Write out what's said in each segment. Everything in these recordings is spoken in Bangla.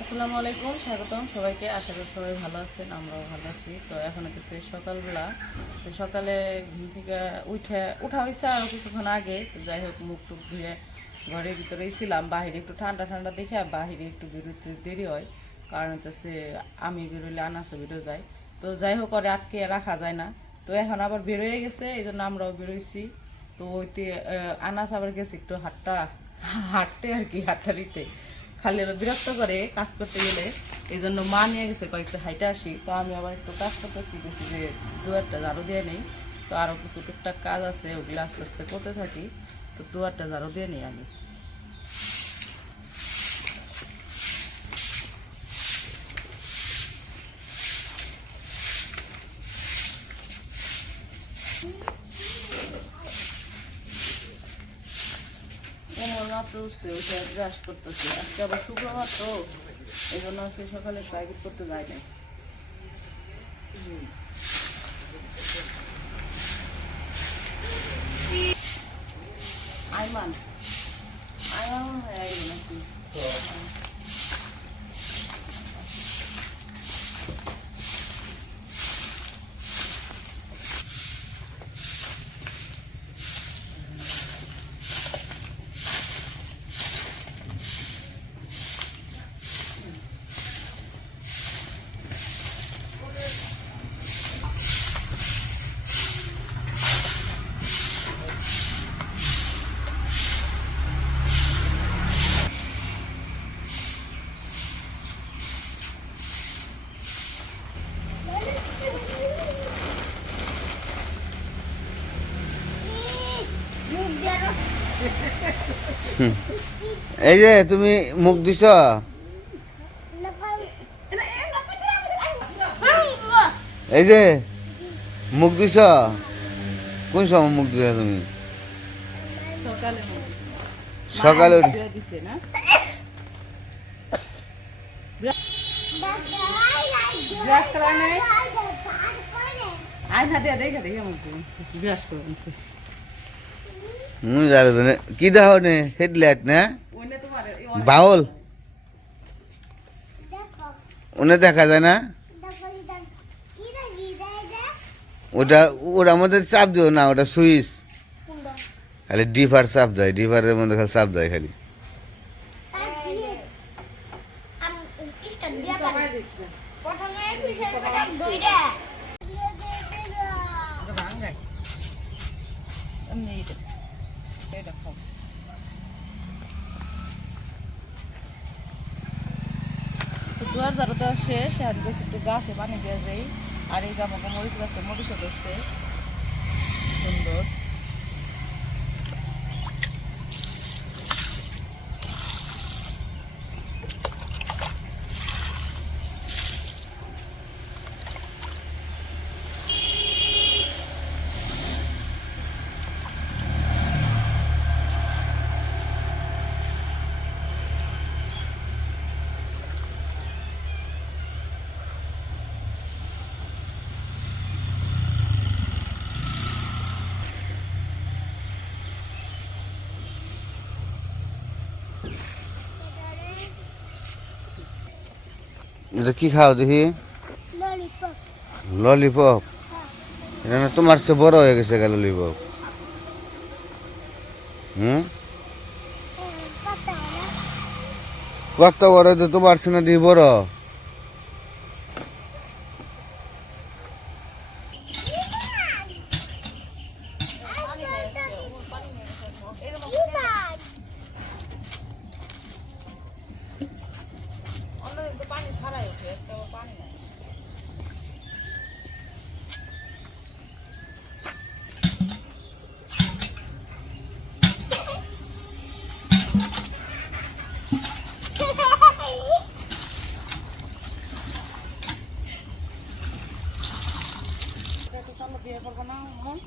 আসসালামু আলাইকুম, স্বাগতম সবাইকে। আশা করি সবাই ভালো আছেন, আমরাও ভালো আছি। তো এখন হচ্ছে সকালবেলা। তো সকালে ঘুম থেকে উঠা হয়েছে আরও কিছুক্ষণ আগে। তো যাই হোক, মুখ টুক ধুয়ে ঘরের ভিতরেই ছিলাম। বাহিরে একটু ঠান্ডা ঠান্ডা দেখে বাহিরে একটু বেরোতে দেরি হয়, কারণ হচ্ছে আমি বেরোলে আনাসও বেরো যায়। তো যাই হোক, করে আটকে রাখা যায় না। তো এখন আবার বেরোয় গেছে, এই জন্য আমরাও বেরোইছি। তো ওইতে আনাস আবার গেছে একটু হাঁটতে আর কি, হাঁটটা দিতে। খালি আবার বিরক্ত করে কাজ করতে গেলে, এই জন্য মা নিয়ে গেছে কয়েকটা হাইটে আসি। তো আমি আবার একটু কাজ করতেছি, গেছি যে দুয়ারটা ঝাড়ু দিয়ে নেই। তো আরও কিছু টুকটাক কাজ আছে, ওগুলো আস্তে আস্তে করতে থাকি। তো দুয়ারটা ঝাড়ু দিয়ে নিই আমি। ওমর মাত্র উঠছে, উঠে ব্রাশ করতেছে। আজকে আবার শুক্রবার, তো এই জন্য আজকে সকালে প্রাইভেট করতে যাই না। আইমান আইমান হয়ে আইলো নাকি? এই যে তুমি মুখ দিছ, এই যে মুখ দিছ, কোন সময় মুখ দিছ তুমি? সকালে সকালে দিছে না? ব্রাশ করা নাই, আয়না দিয়ে দেখে দেখে মুখ ব্রাশ করে আনছে। জানো তো কি দেখো নে, হেডলাইট না ওইনে তোমার বাউল ওনে দেখা যায় না? ওটা ওটা মধ্যে চাপ দিও না, ওটা সুইচ খালি ডিফার চাপ দেয়, ডিফারের মধ্যে খালি চাপ দেয় খালি। দুয়ার ঝাড়ু দেওয়া শেষ, আর একটু গাছে পানি দেওয়া যায়। আর এই জামাকে মরিচ গাছে মরিচও ধরছে সুন্দর। এটা কি খাও দেখি? ললিপপ। এটা না তোমার চেয়ে বড় হয়ে গেছে গা ললিপপ। হুম, কত বড় তো তোমার চেয়ে না দিয়ে বড়। পানি ছাড়াই ওঠে, আজকে পানি নাই। দিয়ে করবো না মন।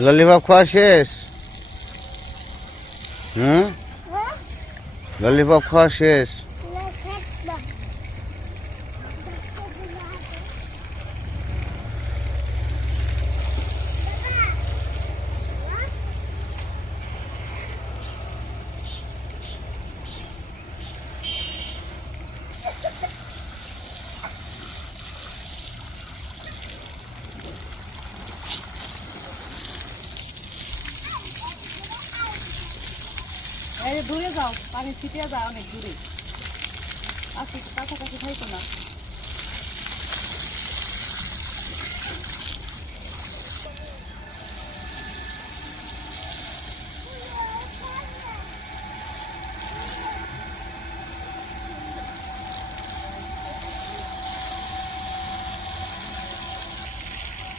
ললিপপ খাওয়া শেষ? হুম, ললিপপ খাওয়া শেষ? এই যে দূরে যাও, পানি ছিটিয়ে যাও অনেক দূরে, কাছাকাছি খাইতো না।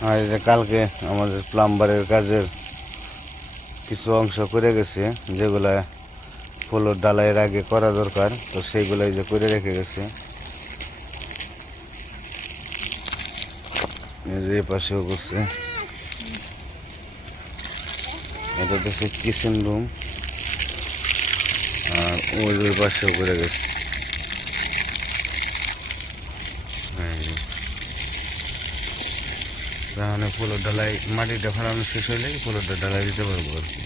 আর এই যে কালকে আমাদের প্লাম্বারের কাজের কিছু অংশ করে গেছে, যেগুলা ফুলের ডালাইয়ের আগে করা দরকার, তো সেইগুলাই যে করে রেখে গেছে। এই যে এই পাশেও করছে, এটা হচ্ছে কিচেন রুম, আর ওই পাশেও করে গেছে। তাহলে ফুলের ডালাই মাটিটা ফেলানো শেষ হইলে ফুলের ডালাই দিতে পারবো আর কি।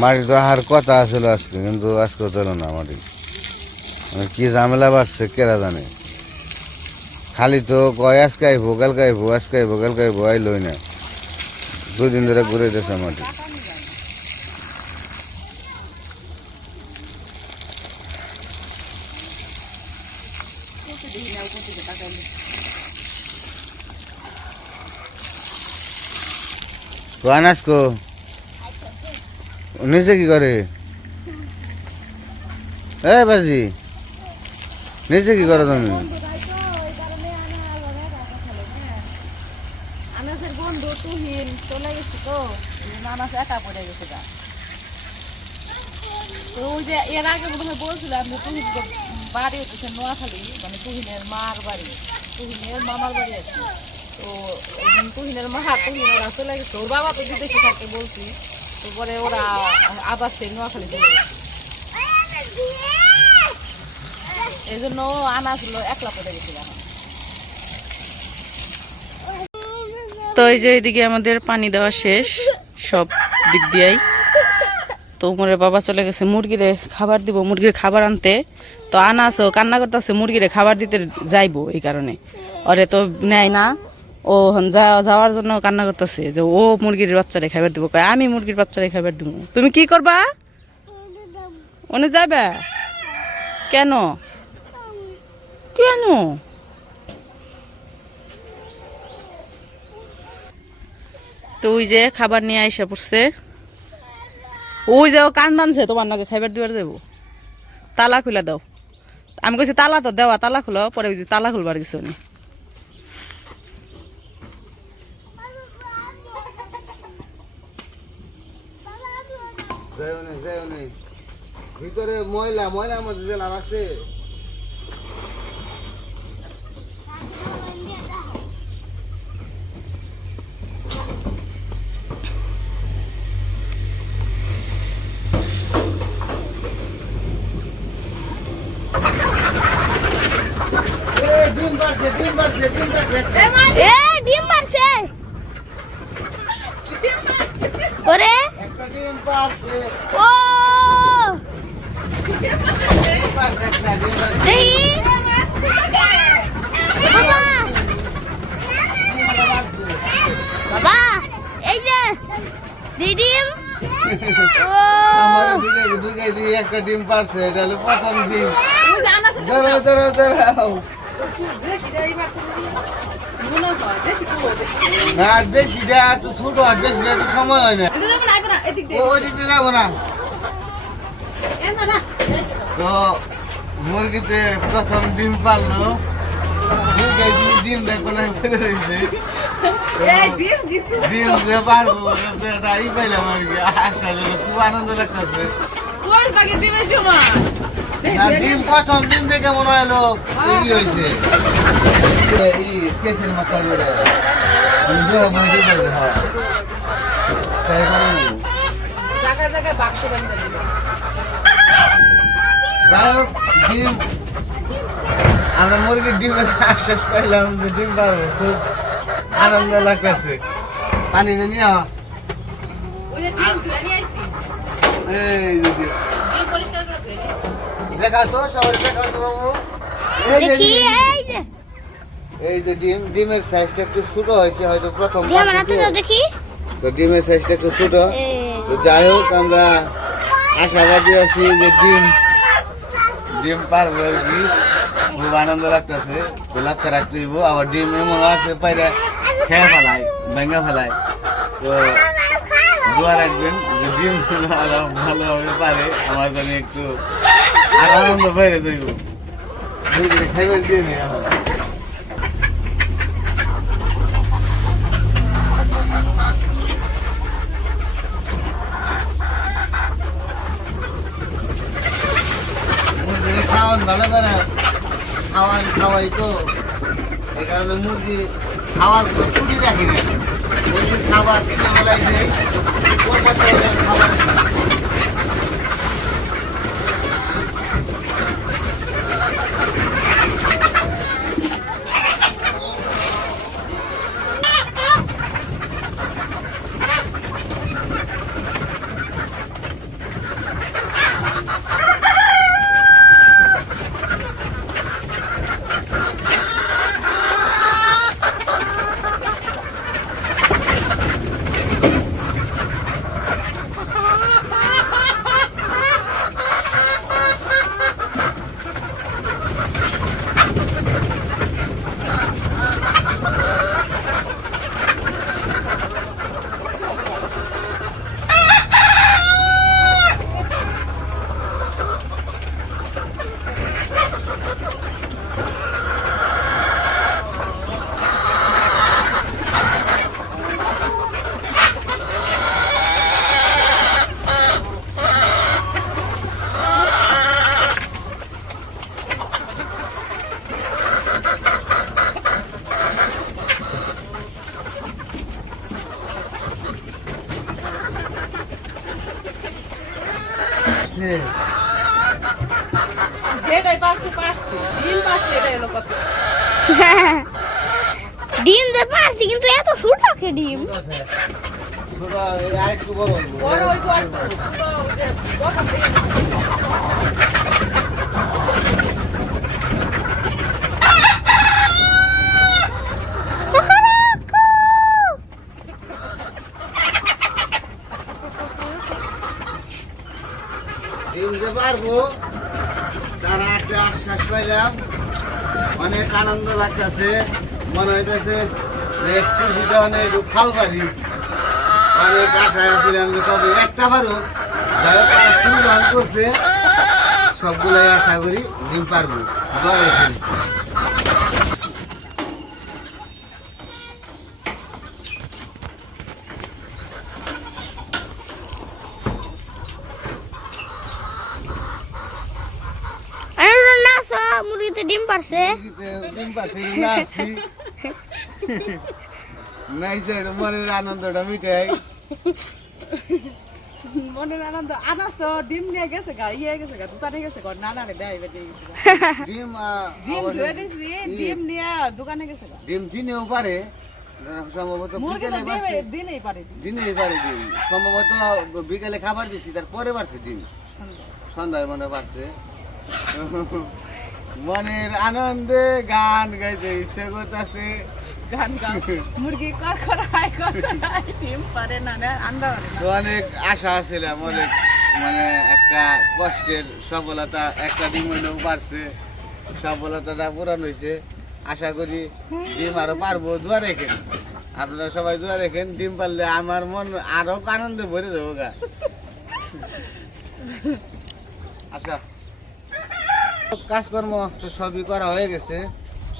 মাটি তো আর কথা আসছিল আজকে, কিন্তু আজকে তো এলো না মাটি। কি ঝামেলা বাড়ছে কেরা জানে, খালি তো কয় আজকে আইবো কালকে আইবো, আজকে আইবো কালকে আইবো, আইলই না। 2 দিন ধরে ঘুরে দিয়েছে মাটি। তো আনাস কো নিচে কি করে? এ বাজি, নিচে কি করো তুমি? আনাসের বন্ধু তুহিন চলে গেছি তো, আনাস একা পড়ে গেছে গা। তো ওই যে এর আগে মনে হয় বলছিলাম যে তুহিন বাড়ি হচ্ছে নোয়াখালী, মানে তুহিনের মার বাড়ি, তুহিনের মামার বাড়ি আছে। তো তুহিনের মা তুহিন ওরা চলে গেছে, ওর বাবা তো বিদেশে থাকে বলছি। তো পরে ওরা আবার সেই নোয়াখালী চলে গেছে, এই জন্য আনাস হলো একলা পড়ে গেছিল। তো এই যে এদিকে আমাদের পানি দেওয়া শেষ সব দিক দিয়েই। তো উমরের বাবা চলে গেছে মুরগিরে খাবার দিব, মুরগির খাবার আনতে। তো আনাসও কান্না করতেছে মুরগিরে খাবার দিতে যাইবো, এই কারণে ওরে তো নেয় না। ও যাওয়ার জন্য কান্না করতেছে যে ও মুরগির বাচ্চারে খাবার দিব। কয় আমি মুরগির বাচ্চারে খাবার দিব। তুমি কি করবা? ওনে যাবে কেন? কেন? তো ওই যে খাবার নিয়ে আইসা পড়ছে, ওই যে কান বানছে তোমার নাকি খাবার দিবার যাবো। তালা খুলে দাও। আমি কইছি তালা তো দেওয়া, তালা খুলো। পরে ওই যে তালা খুলবার গেছে উনি। ভিতরে ময়লা, ময়লার মধ্যে যে লাভ আছে। ডিম পারছে, ডিম পারছে, ডিম পারছে। ডিম মারছে ওরে, একটা ডিম পারছে। ও ডিম পারছে, একটা ডিম পারছে। দেখি বাবা, বাবা এই যে ডিম। ও আমার দুগে দিয়ে একটা ডিম পারছে, এটা হলো প্রথম ডিম। দাঁড়াও দাঁড়াও দাঁড়াও। না দেশিটা একটু ছোট, আর দেশিটা একটু সময় হয় না। ওই দিকে যাবো না। তো মুরগিতে প্রথম ডিম পারলো, ডিম দেখো না ফেলে রয়েছে। ডিম যে পারবো এটা ই পাইলাম আর কি। আসলে খুব আনন্দ লাগতেছে। না, ডিম প্রথম দিন থেকে মনে হলো কি হয়েছে এই কেসের মাথা করে আমি দেহ বন্ধু করবে হ্যাঁ তাই কারণ জায়গায় জায়গায় বাক্স বান্ধা দিবে। যাই হোক ডিম আমরা মুরগির ডিমের আশ্বাস পাইলাম যে ডিম পাবো খুব আনন্দ লাগতেছে পানি নিয়ে এই যে ডিম। দেখা তো সবাই দেখা তো বাবু এই যে দেখি ডিম। এই যে এই যে ডিমের সাইজটা একটু ছোট হয়েছে হয়তো প্রথম দিয়ে বানাতে দাও দেখি তো ডিমের সাইজটা একটু ছোট এই তো যাই হোক আমরা আশাবাদী আছি যে ডিম পারবো আর কি খুব আনন্দ লাগতেছে তো লক্ষ্য রাখতে হইব আবার ডিম এমন আছে পাইরা খেয়ে ফেলায় ভেঙে ফেলায় তো দোয়া রাখবেন যে ডিম আরো ভালোভাবে পারে আমার জন্য একটু আর আনন্দ বাইরে যাইব খাইবার দিয়ে নেই এখন মুরগির খাওয়ান ভালো করে খাওয়াই তো এই কারণে মুরগি খাওয়ার কোনো ত্রুটি রাখি না মুরগির খাবার কিনে বেলায় দেয় খাবার যেটাই পারছে পারছে ডিম পারছে এটাই হলো কথা। ডিম যে পারছি কিন্তু এত ছোট কে ডিম আরেকটু বড় বড় ওই তো আর তো পুরো ওই যে বকা থেকে ডিম যে পারবো তারা একটা আশ্বাস পাইলাম অনেক আনন্দ লাগতেছে মনে হইতেছে খুশিটা অনেক ফাল পারি অনেক আশায় আসছিলাম যে তবে একটা পারো যাই হোক তুমি রান করছে সবগুলাই আশা করি ডিম পারবো দোয়া রাখবেন। মুরগিতে ডিম পারছে ডিম পারছে না আসি নাই স্যার মনের আনন্দটা মিটাই মনের আনন্দ আনাস তো ডিম নিয়ে গেছে গা ইয়ে গেছে গা দোকানে গেছে গা না না রে দেয় বেটে গেছে ডিম ডিম ধুয়ে দিছি ডিম নিয়ে দোকানে গেছে গা ডিম দিনেও পারে সম্ভবত মুরগি তো বিকেলে পারছে দিনেই পারে দিনেই পারে ডিম সম্ভবত বিকেলে খাবার দিছি তারপরে পারছে ডিম সন্ধ্যায় মনে পারছে মনের আনন্দে গান গাইতে ইচ্ছে করতেছে গান গাও মুরগি কড়কড়ায় কড়কড়ায় ডিম পারে না না আন্ডা পারে না তো অনেক আশা ছিলাম অনেক মানে একটা কষ্টের সফলতা একটা ডিম হইলেও পারছে সফলতাটা পূরণ হয়েছে আশা করি ডিম আরো পারবো দোয়া রেখেন আপনারা সবাই দোয়া রেখেন ডিম পারলে আমার মন আরো আনন্দে ভরে দেবো গা আচ্ছা কাজকর্ম তো সবই করা হয়ে গেছে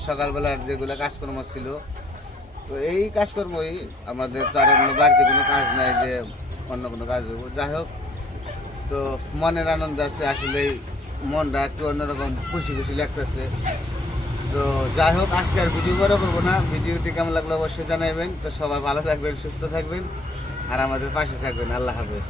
সকালবেলার যেগুলো কাজকর্ম ছিল তো এই কাজকর্মই আমাদের তো আর অন্য বাড়িতে কোনো কাজ নাই যে অন্য কোনো কাজ হবো যাই হোক তো মনের আনন্দ আছে, আসলেই মনটা একটু অন্যরকম খুশি খুশি লাগতেছে। তো যাই হোক, আজকে আর ভিডিও বড় করবো না, ভিডিওটি কেমন লাগলো অবশ্যই জানাবেন। তো সবাই ভালো থাকবেন, সুস্থ থাকবেন, আর আমাদের পাশে থাকবেন। আল্লাহ হাফেজ।